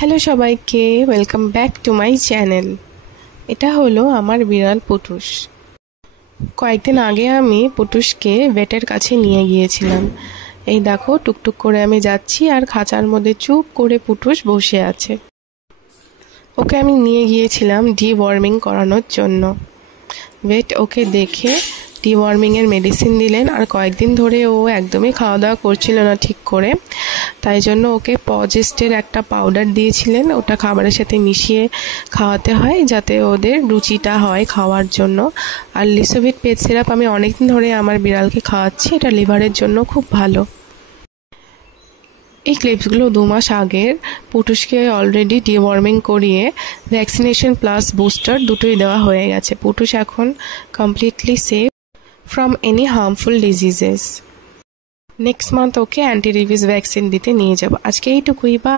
Hello সবাইকে, welcome back to my channel. এটা হলো আমার বিড়াল পুটুস। কয়েকদিন আগে আমি পুটুসকে ভেটের কাছে নিয়ে গিয়েছিলাম। এই দেখো, টুকটুক করে আমি যাচ্ছি আর খাঁচার মধ্যে চুপ করে পুটুস বসে আছে। ওকে আমি নিয়ে গিয়েছিলাম ডিওয়ার্মিং করানোর জন্য। ভেট ওকে দেখে ডিওয়ার্মিংয়ের মেডিসিন দিলেন, আর কয়েকদিন ধরে ও একদমই খাওয়া দাওয়া করছিল না ঠিক করে। তাই জন্য ওকে পজেস্টের একটা পাউডার দিয়েছিলেন, ওটা খাবারের সাথে মিশিয়ে খাওয়াতে হয় যাতে ওদের রুচিটা হয় খাওয়ার জন্য। আর লিসোভিট পেট সিরাপ আমি অনেকদিন ধরে আমার বিড়ালকে খাওয়াচ্ছি, এটা লিভারের জন্য খুব ভালো। এই ক্লিপসগুলো 2 মাস আগের। পুটুসকে অলরেডি ডিওয়ার্মিং করিয়ে ভ্যাকসিনেশন প্লাস বুস্টার দুটোই দেওয়া হয়ে গেছে। পুটুস এখন completely safe from any harmful diseases. Next month okay anti rabies vaccine দিতে নিয়ে যাব। আজকে এইটুকুই। বা